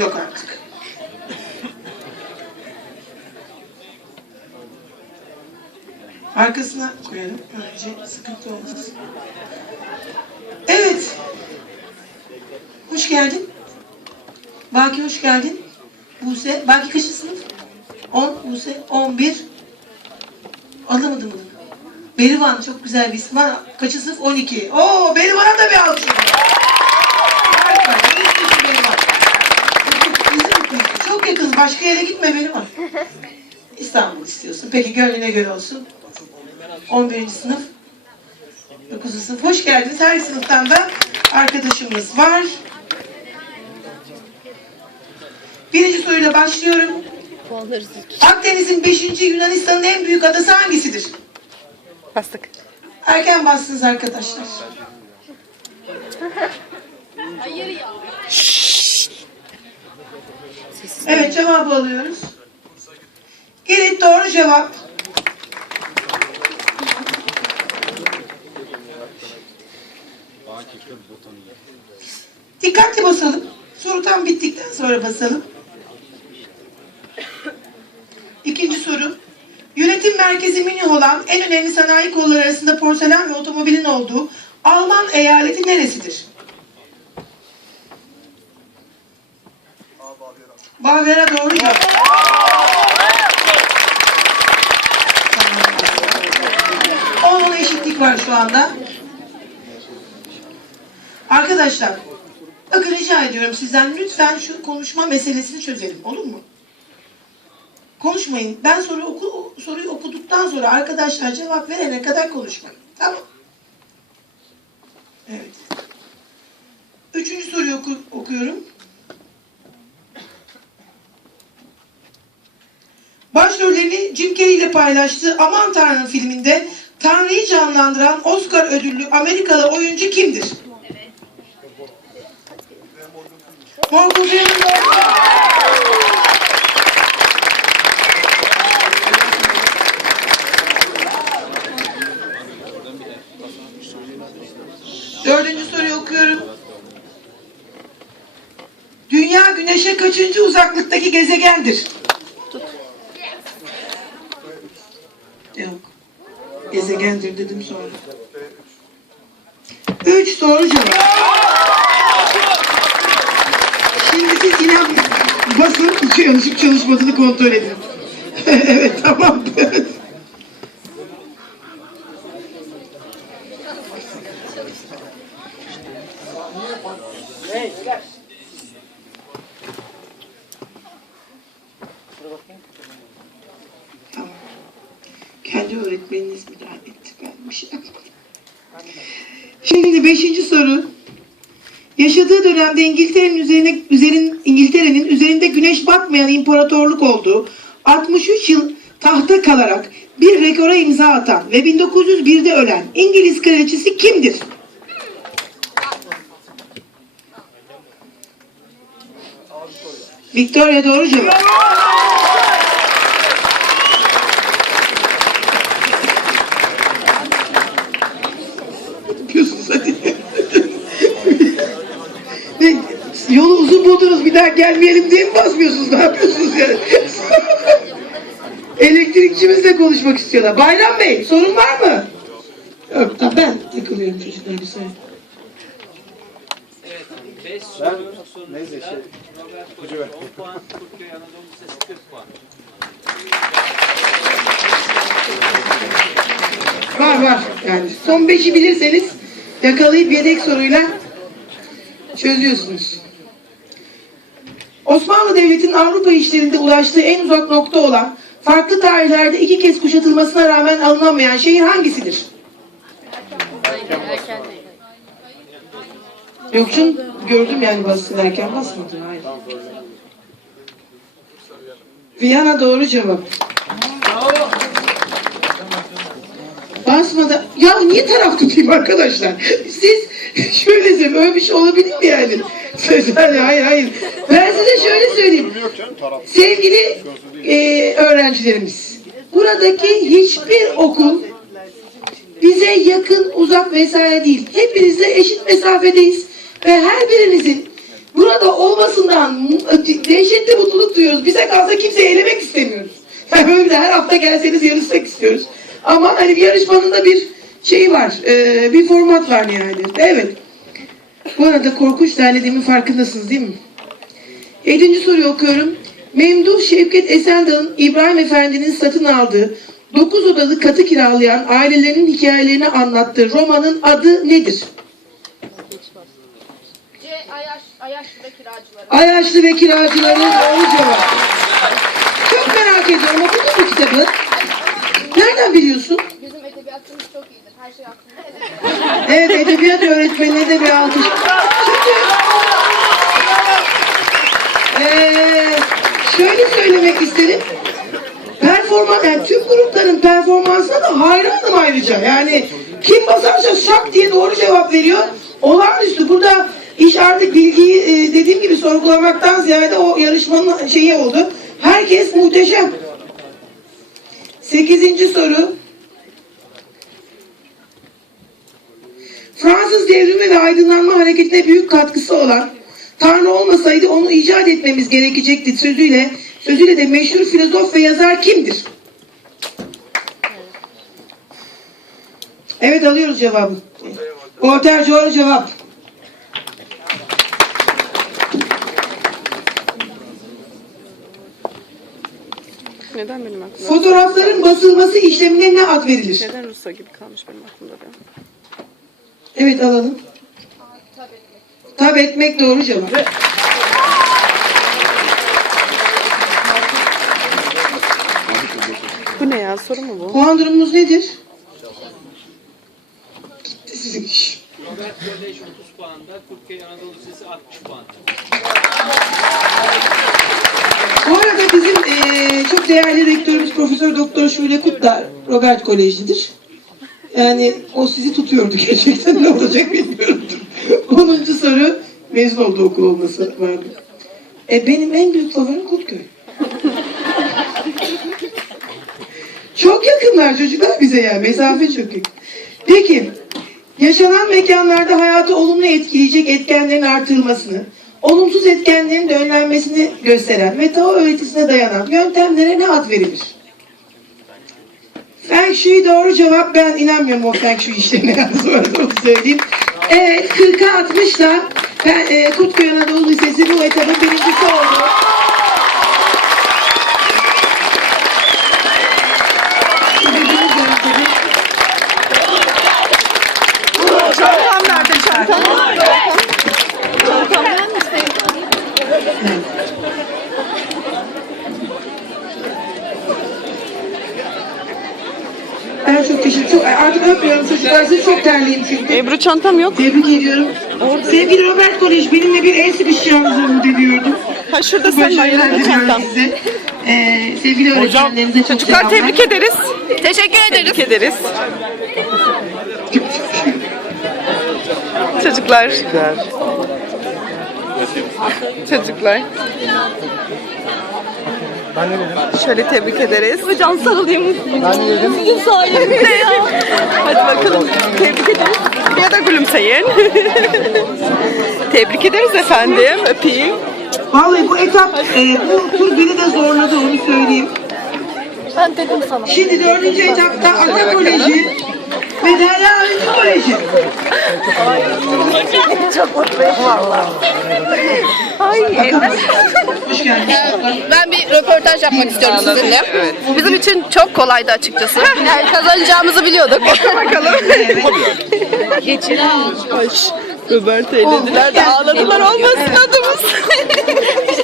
Yok artık. Arkasına koyalım. Önce sıkıntı olmasın. Evet. Hoş geldin. Baki hoş geldin. Buse. Baki kaçıncı sınıf? 10. Buse. 11. Anlamadım bunu. Berivan çok güzel bir isim. Kaçı sınıf? 12. Oo Berivan'a da bir alkış. Harika. Ne istiyorsun Berivan? Bizim ülkemiz. Çok yakın. Başka yere gitme Berivan. İstanbul istiyorsun. Peki gönlüne göre olsun. 11. sınıf. 9. sınıf. Hoş geldiniz. Her sınıftan da arkadaşımız var. Birinci soruyla başlıyorum. Akdeniz'in 5. Yunanistan'ın en büyük adası hangisidir? bastık. Erken bastınız arkadaşlar. Sessiz. Evet cevabı alıyoruz. Girit doğru cevap. Dikkatli basalım. Soru tam bittikten sonra basalım. İkinci soru. Yönetim merkezi Münih olan en önemli sanayi kolları arasında porselen ve otomobilin olduğu Alman eyaleti neresidir? Bavyera doğru cevap. Onun eşitlik var şu anda. Arkadaşlar, bakın rica ediyorum sizden lütfen şu konuşma meselesini çözelim. Olur mu? Konuşmayın. Ben soru oku, soruyu okuduktan sonra arkadaşlar cevap verene kadar konuşmayın. Tamam. Evet. Üçüncü soruyu oku, okuyorum. Başrollerini Jim Carrey ile paylaştığı Aman Tanrım filminde Tanrı'yı canlandıran Oscar ödüllü Amerikalı oyuncu kimdir? Morgan Freeman. Dördüncü soruyu okuyorum. Dünya güneşe kaçıncı uzaklıktaki gezegendir? Yok. Gezegendir dedim sonra. Üç soru cevap. Şimdi siz yine basın çalışıp çalışmadığını kontrol edin. evet tamam. Tamam. Öğretmeniniz müdahale etti. Ben bir şey. Şimdi beşinci soru. Yaşadığı dönemde İngiltere'nin üzerine üzerin İngiltere'nin üzerinde güneş batmayan imparatorluk olduğu 63 yıl tahta kalarak bir rekora imza atan ve 1901'de ölen İngiliz kraliçesi kimdir? Victoria doğru cevap. yapıyorsunuz hadi. ne, yolu uzun buldunuz bir daha gelmeyelim diye mi basmıyorsunuz? Ne yapıyorsunuz yani? Elektrikçimizle konuşmak istiyorlar. Bayram Bey sorun var mı? Yok tamam ben takılıyorum çocuklar bir saniye. Beş soru, sonuçta Robert Hoca 10 puan, Kurtköy Anadolu Lisesi 40 puan. Var var yani. Son beşi bilirseniz yakalayıp yedek soruyla çözüyorsunuz. Osmanlı Devleti'nin Avrupa işlerinde ulaştığı en uzak nokta olan farklı tarihlerde iki kez kuşatılmasına rağmen alınamayan şehir hangisidir? Yok canım gördüm yani basılarken basmadım hayır. Viyana doğru cevap. Basmadan... Ya niye taraf tutayım arkadaşlar? Siz şöyle söyleyeyim, öyle bir şey olabilir mi yani? Yani hayır hayır. Ben size şöyle söyleyeyim. Sevgili e, öğrencilerimiz, buradaki hiçbir okul bize yakın, uzak vesaire değil. Hepinizle eşit mesafedeyiz ve her birinizin Burada olmasından dehşetli mutluluk duyuyoruz. Bize kalsa kimseyi elemek istemiyoruz. Yani böyle her hafta gelseniz yarışsak istiyoruz. Ama hani bir yarışmanın da bir şeyi var. e, bir format var yani. Evet. Bu arada korkunç derlediğimin farkındasınız değil mi? Yedinci soruyu okuyorum. Memduh Şevket Esendal'ın İbrahim Efendi'nin satın aldığı 9 odalı katı kiralayan ailelerinin hikayelerini anlattığı romanın adı nedir? C. Ayaş, Ayaşlı ve kiracıları. Ayaşlı ve kiracıları doğru cevap. Çok merak ediyorum. Okudun mu kitabı? Nereden biliyorsun? Bizim edebiyatımız çok iyidir. Her şey aklımda. Evet edebiyat öğretmenine de bir alkış. Şimdi eee, şöyle söylemek isterim. Performans, yani tüm grupların performansına da hayranım ayrıca. Yani kim basarsa şak diye doğru cevap veriyor. Olağanüstü. Burada iş artık bilgiyi e, dediğim gibi sorgulamaktan ziyade o yarışmanın şeyi oldu. Herkes muhteşem. Sekizinci soru. Fransız devrimi ve aydınlanma hareketine büyük katkısı olan Tanrı olmasaydı onu icat etmemiz gerekecekti sözüyle sözüyle de meşhur filozof ve yazar kimdir? Evet alıyoruz cevabı. Voltaire doğru cevap. Neden benim aklımda? Fotoğrafların basılması işlemine ne ad verilir? Neden Rusya gibi kalmış benim aklımda da? Evet alalım. Tab etmek doğru cevap. Bu ne ya? Soru mu bu? Puan durumumuz nedir? Gitti sizin iş. Robert Kolej 30 puanda, Kurtköy Anadolu Lisesi 60 puanda. Bu arada bizim eee, çok değerli rektörümüz Profesör Doktor Şule Kut da Robert Kolej'lidir. Yani o sizi tutuyordu gerçekten ne olacak bilmiyorum. 10. soru mezun olduğu okul olması vardı. E, benim en büyük favorim Kutköy. çok yakınlar çocuklar bize ya. Mesafe çok yakın. Peki yaşanan mekanlarda hayatı olumlu etkileyecek etkenlerin artırılmasını, olumsuz etkenlerin de önlenmesini gösteren ve Tao öğretisine dayanan yöntemlere ne ad verilir? Feng Shui doğru cevap. Ben inanmıyorum o Feng Shui işlerine yalnız onu söyleyeyim. Evet 40'a 60 da ben, e, Kutköy Anadolu Lisesi bu etabın birincisi oldu. Siz de bilirsiniz tabii. Çantam nerede çantam? Çantam Ben çok çok Artık öpmüyorum çocuklar. Siz çok terliyim çünkü. Ebru çantam yok. Tebrik ediyorum. Sevgili Robert Kolej benimle bir el sıkışacağınızı umut ediyordum. Ha şurada sen diliyorum çantam. size. Ee, sevgili öğretmenlerinize çok Çocuklar selamlar. tebrik ederiz. Teşekkür ederiz. Tebrik ederiz. Çocuklar. Çocuklar. Şöyle tebrik ederiz. Hocam sarılayım. Sizin sayenizde ya. Hadi bakalım. Tebrik ederiz. Ya da gülümseyin. tebrik ederiz efendim. Öpeyim. Vallahi bu etap, e, bu tur beni de zorladı onu söyleyeyim. Ben dedim sana. Şimdi dördüncü etapta Koleji ve Derya Öğretim Koleji. Hoş geldiniz. Ben bir röportaj yapmak istiyorum sizinle. Bizim için çok kolaydı açıkçası. Yani kazanacağımızı biliyorduk. Bakalım. Geçin. Robert eylediler de ağladılar olmasın adımız.